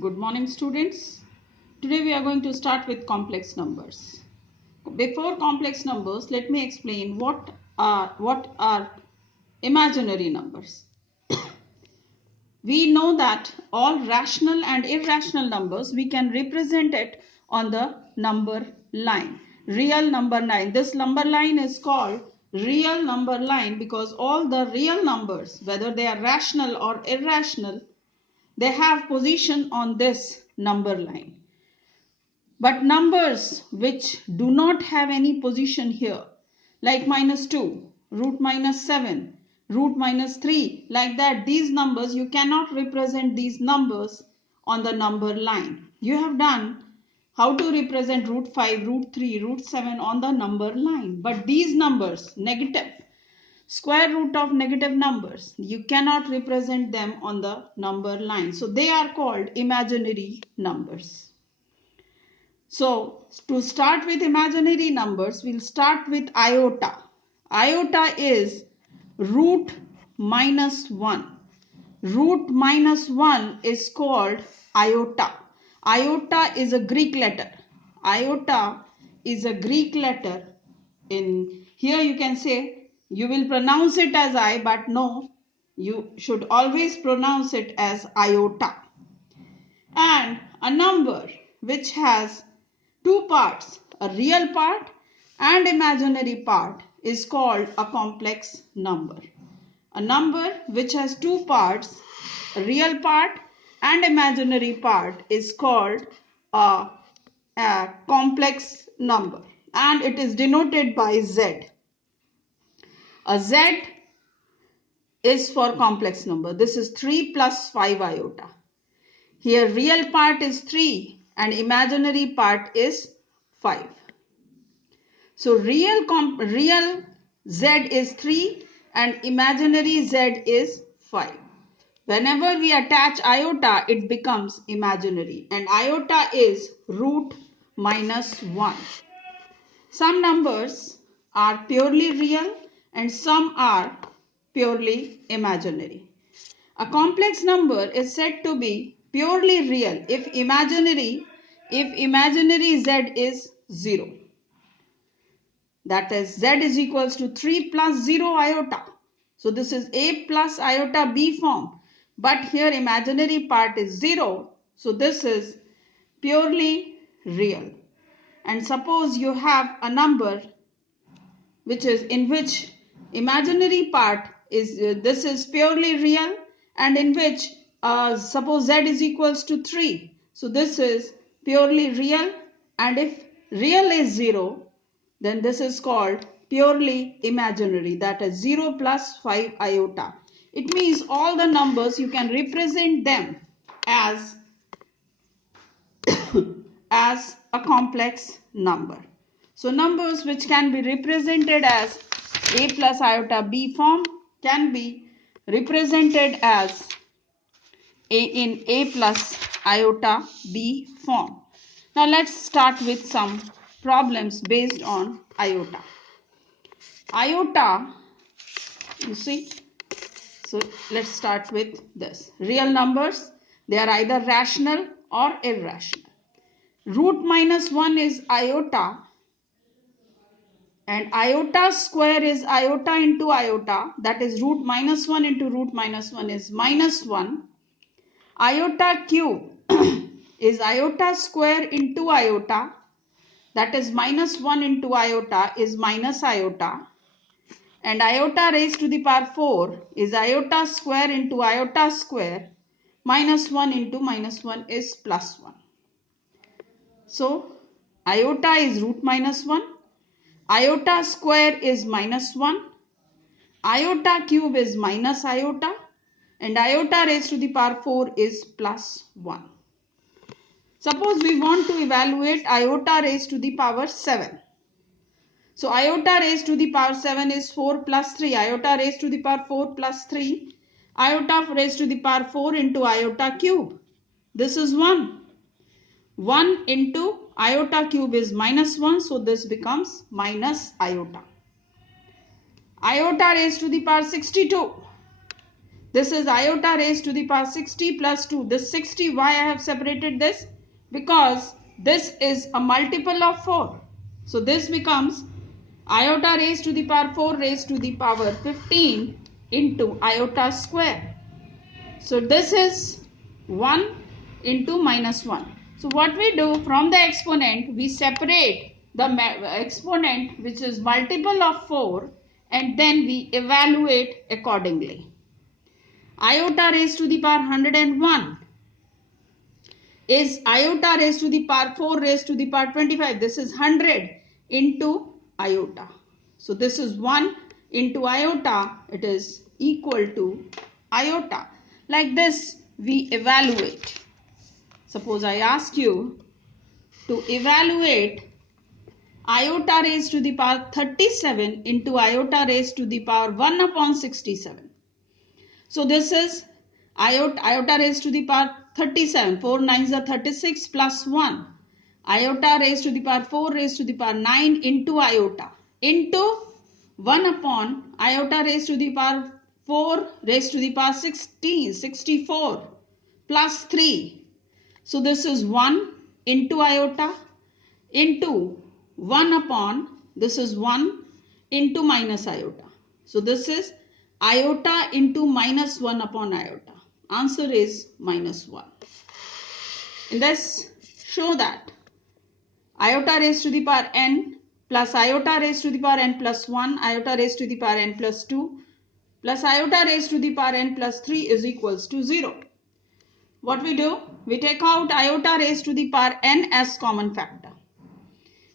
Good morning, students. Today we are going to start with complex numbers. Before complex numbers, let me explain what are imaginary numbers. We know that all rational and irrational numbers, we can represent it on the number line, real number line. This number line is called real number line because all the real numbers, whether they are rational or irrational, they have position on this number line. But numbers which do not have any position here, like -2, root -7, root -3, like that, these numbers, you cannot represent these numbers on the number line. You have done how to represent root 5, root 3, root 7 on the number line. But these numbers, negative, square root of negative numbers, you cannot represent them on the number line. So they are called imaginary numbers. So to start with imaginary numbers, we'll start with iota. Iota is root -1. Root -1 is called iota. Iota is a Greek letter. Iota is a Greek letter. In here you can say you will pronounce it as I, but no, you should always pronounce it as iota. And a number which has two parts, a real part and imaginary part, is called a complex number. A number which has two parts, a real part and imaginary part, is called a complex number, and it is denoted by Z. A Z is for complex number. This is 3 plus 5 iota. Here real part is 3 and imaginary part is 5. So real Z is 3 and imaginary Z is 5. Whenever we attach iota, it becomes imaginary, and iota is root -1. Some numbers are purely real and some are purely imaginary. A complex number is said to be purely real if imaginary Z is 0. That is, Z is equals to 3 plus 0 iota. So this is A plus iota B form. But here imaginary part is 0. So this is purely real. And suppose you have a number which is in which imaginary part is this is purely real, and in which suppose Z is equals to 3. So this is purely real, and if real is 0, then this is called purely imaginary, that is 0 plus 5 iota. It means all the numbers you can represent them as as a complex number. So numbers which can be represented as A plus iota B form can be represented as in A plus iota B form. Now let's start with some problems based on iota. Iota, you see, so let's start with this. Real numbers, they are either rational or irrational. Root -1 is iota, and iota square is iota into iota, that is root -1 into root -1 is -1. Iota cube is iota square into iota, that is -1 into iota is minus iota. And iota raised to the power 4 is iota square into iota square, -1 into -1 is +1. So iota is root -1, iota square is -1, iota cube is minus iota, and iota raised to the power 4 is +1. Suppose we want to evaluate iota raised to the power 7. So iota raised to the power 7 is 4 plus 3. Iota raised to the power 4 plus 3. Iota raised to the power 4 into iota cube. This is 1. 1 into iota cube is -1. So this becomes minus iota. Iota raised to the power 62. This is iota raised to the power 60 plus 2. This 60, why I have separated this? Because this is a multiple of 4. So this becomes iota raised to the power 4 raised to the power 15 into iota square. So this is 1 into minus 1. So what we do from the exponent, we separate the exponent which is multiple of 4 and then we evaluate accordingly. Iota raised to the power 101 is iota raised to the power 4 raised to the power 25. This is 100 into iota. So this is 1 into iota. It is equal to iota. Like this we evaluate. Suppose I ask you to evaluate iota raised to the power 37 into iota raised to the power 1 upon 67. So this is iota raised to the power 37. 4 9s are 36 plus 1. Iota raised to the power 4 raised to the power 9 into iota into 1 upon iota raised to the power 4 raised to the power 64 plus 3. So this is 1 into iota into 1 upon, this is 1 into minus iota. So this is iota into minus 1 upon iota. Answer is minus 1. In this, show that iota raised to the power n plus iota raised to the power n plus 1, iota raised to the power n plus 2 plus iota raised to the power n plus 3 is equals to 0. What we do? We take out iota raised to the power n as common factor.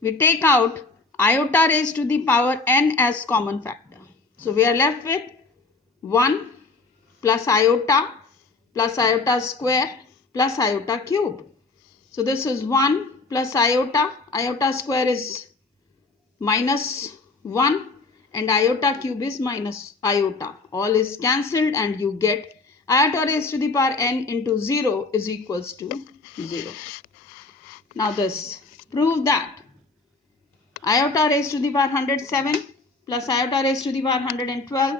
We take out iota raised to the power n as common factor. So we are left with 1 plus iota square plus iota cube. So this is 1 plus iota square is minus 1 and iota cube is minus iota. All is cancelled and you get iota raised to the power n into 0 is equals to 0. Now this, prove that iota raised to the power 107 plus iota raised to the power 112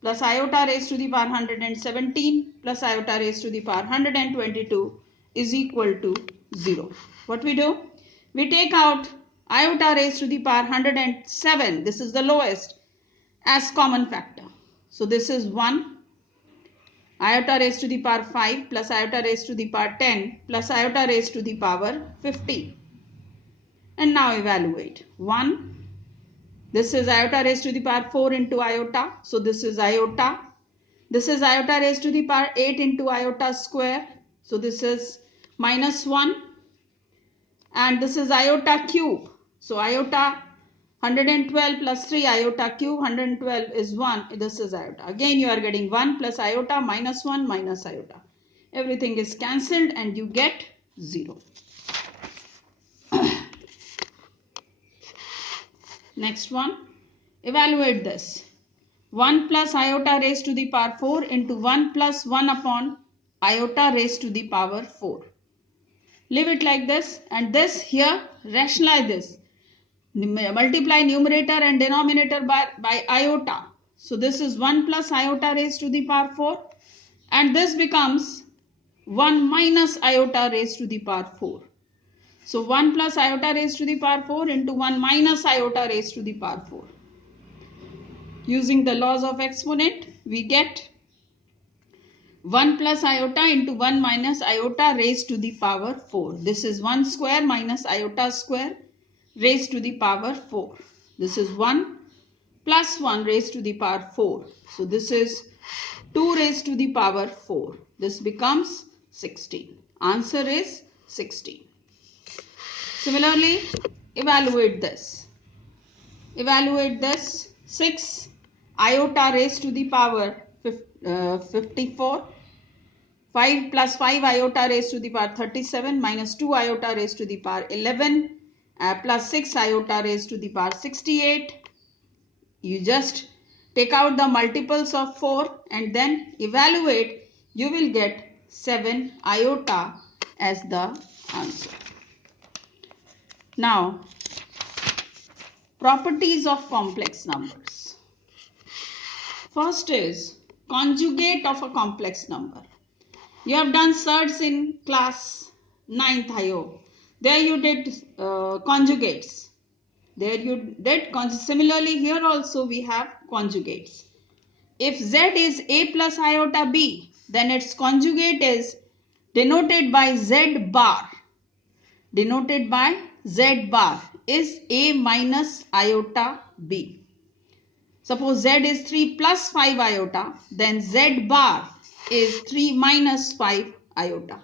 plus iota raised to the power 117 plus iota raised to the power 122 is equal to 0. What we do? We take out iota raised to the power 107, this is the lowest, as common factor. So this is 1 iota raised to the power 5 plus iota raised to the power 10 plus iota raised to the power 50. And now evaluate. 1, this is iota raised to the power 4 into iota. So this is iota. This is iota raised to the power 8 into iota square. So this is minus 1. And this is iota cube. So iota 112 plus 3 iota cube, 112 is 1. This is iota. Again you are getting 1 plus iota minus 1 minus iota. Everything is cancelled and you get 0. Next one, evaluate this. 1 plus iota raised to the power 4 into 1 plus 1 upon iota raised to the power 4. Leave it like this and this here, rationalize this. Multiply numerator and denominator by iota. So this is 1 plus iota raised to the power 4 and this becomes 1 minus iota raised to the power 4. So 1 plus iota raised to the power 4 into 1 minus iota raised to the power 4. Using the laws of exponent, we get 1 plus iota into 1 minus iota raised to the power 4. This is 1 square minus iota square raised to the power 4. This is 1 plus 1 raised to the power 4. So this is 2 raised to the power 4. This becomes 16. Answer is 16. Similarly, evaluate this. Evaluate this. 6 iota raised to the power 54. 5 plus 5 iota raised to the power 37 minus 2 iota raised to the power 11 plus 6 iota raised to the power 68. You just take out the multiples of 4 and then evaluate. You will get 7 iota as the answer. Now, properties of complex numbers. First is conjugate of a complex number. You have done surds in class 9th IO. There you did conjugates. There you did. Similarly, here also we have conjugates. If Z is A plus iota B, then its conjugate is denoted by Z bar. Denoted by Z bar is A minus iota B. Suppose Z is 3 plus 5 iota, then Z bar is 3 minus 5 iota.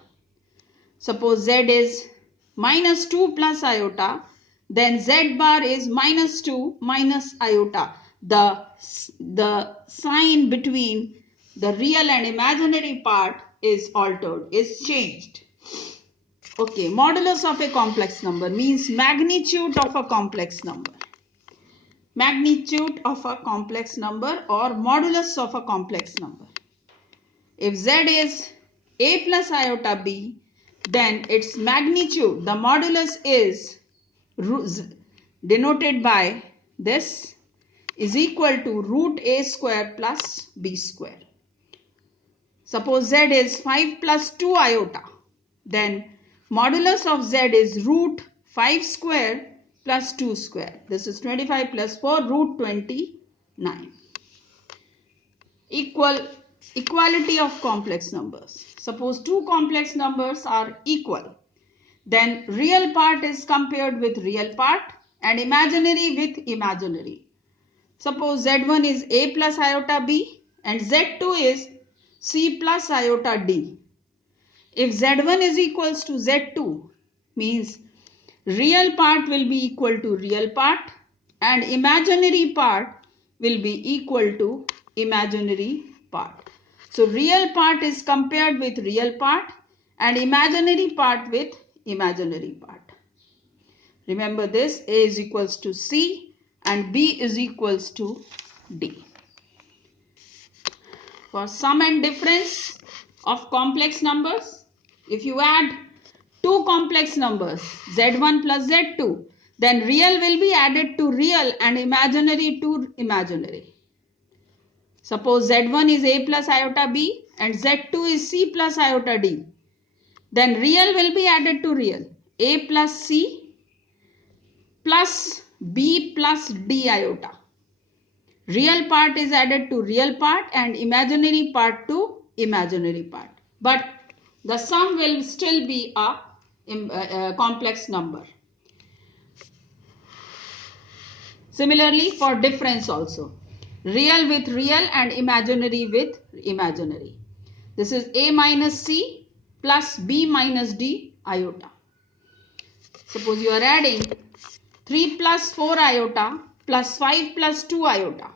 Suppose Z is minus 2 plus iota, then Z bar is minus 2 minus iota. The sign between the real and imaginary part is altered, is changed. Okay, modulus of a complex number means magnitude of a complex number. Magnitude of a complex number or modulus of a complex number. If Z is A plus iota B, then its magnitude, the modulus is denoted by this is equal to root A square plus B square. Suppose Z is 5 plus 2 iota, then modulus of Z is root 5 square plus 2 square. This is 25 plus 4, root 29. Equality of complex numbers. Suppose two complex numbers are equal, then real part is compared with real part and imaginary with imaginary. Suppose Z1 is A plus iota B and Z2 is C plus iota D. If Z1 is equals to Z2, means real part will be equal to real part and imaginary part will be equal to imaginary part. So real part is compared with real part and imaginary part with imaginary part. Remember this, A is equals to C and B is equals to D. For sum and difference of complex numbers, if you add two complex numbers Z1 plus Z2, then real will be added to real and imaginary to imaginary. Suppose Z1 is A plus iota B and Z2 is C plus iota D. Then real will be added to real. A plus C plus B plus D iota. Real part is added to real part and imaginary part to imaginary part. But the sum will still be a complex number. Similarly for difference also. Real with real and imaginary with imaginary. This is A minus C plus B minus D iota. Suppose you are adding 3 plus 4 iota plus 5 plus 2 iota.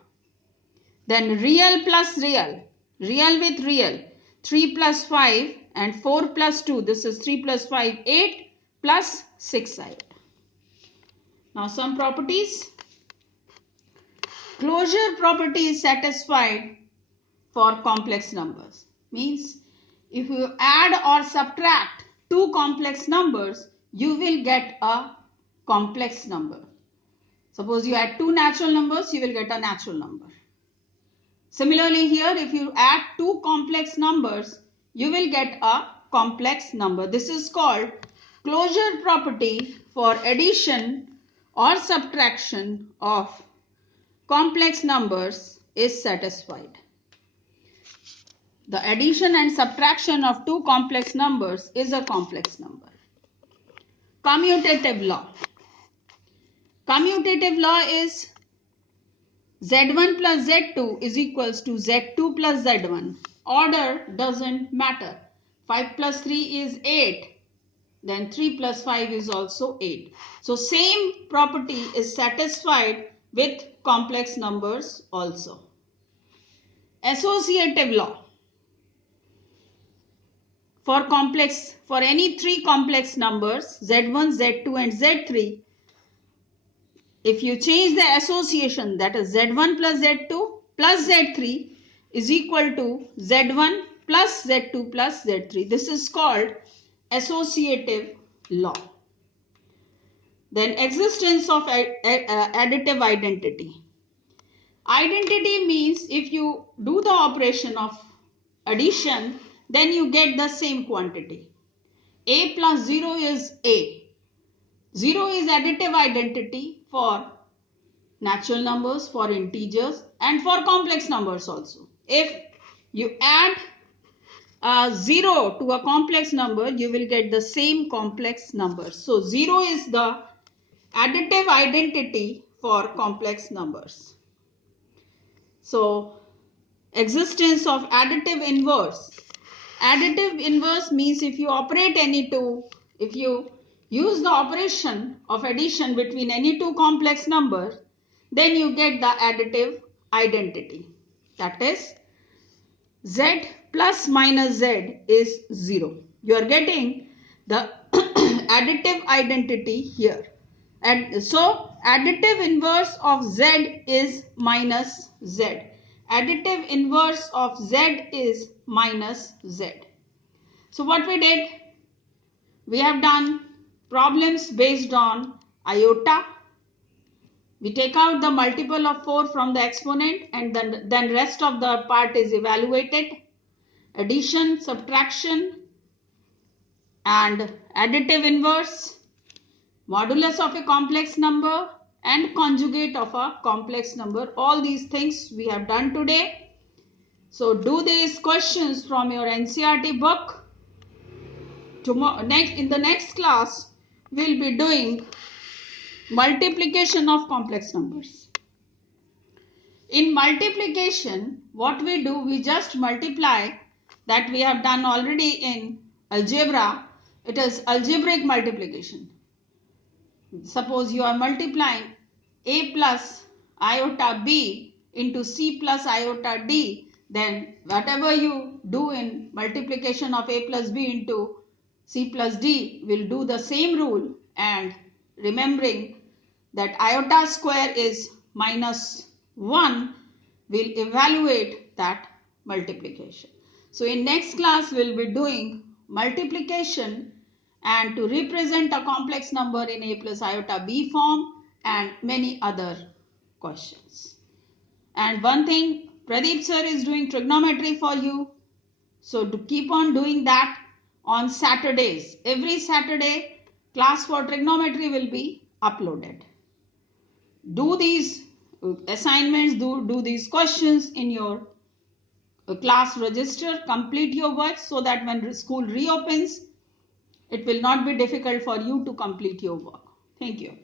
Then real plus real. Real with real. 3 plus 5 and 4 plus 2. This is 3 plus 5, 8 plus 6 iota. Now some properties. Closure property is satisfied for complex numbers. Means if you add or subtract two complex numbers, you will get a complex number. Suppose you add two natural numbers, you will get a natural number. Similarly here, if you add two complex numbers, you will get a complex number. This is called closure property for addition or subtraction of complex numbers is satisfied. The addition and subtraction of two complex numbers is a complex number. Commutative law. Commutative law is Z1 plus Z2 is equals to Z2 plus Z1. Order doesn't matter. 5 plus 3 is 8. Then 3 plus 5 is also 8. So same property is satisfied with complex numbers also. Associative law. For any three complex numbers Z1, Z2 and Z3, if you change the association, that is Z1 plus Z2 plus Z3 is equal to Z1 plus Z2 plus Z3. This is called associative law. Then existence of additive identity. Identity means if you do the operation of addition, then you get the same quantity. A plus 0 is A. 0 is additive identity for natural numbers, for integers, and for complex numbers also. If you add a 0 to a complex number, you will get the same complex number. So 0 is the additive identity for complex numbers. So existence of additive inverse. Additive inverse means if you operate any two, if you use the operation of addition between any two complex numbers, then you get the additive identity. That is z plus minus z is 0. You are getting the additive identity here. And so additive inverse of z is minus z. Additive inverse of z is minus z. So what we did? We have done problems based on iota. We take out the multiple of 4 from the exponent and then rest of the part is evaluated. Addition, subtraction and additive inverse, modulus of a complex number and conjugate of a complex number. All these things we have done today. So do these questions from your NCERT book. Tomorrow, in the next class, we'll be doing multiplication of complex numbers. In multiplication, what we do, we just multiply that we have done already in algebra. It is algebraic multiplication. Suppose you are multiplying a plus iota b into c plus iota d, then whatever you do in multiplication of a plus b into c plus d will do the same rule, and remembering that iota square is minus 1 will evaluate that multiplication. So in next class we'll be doing multiplication and to represent a complex number in a plus iota b form and many other questions. And one thing, Pradeep sir is doing trigonometry for you. So to keep on doing that on Saturdays. Every Saturday class for trigonometry will be uploaded. Do these assignments, do these questions in your class register, complete your work so that when school reopens, it will not be difficult for you to complete your work. Thank you.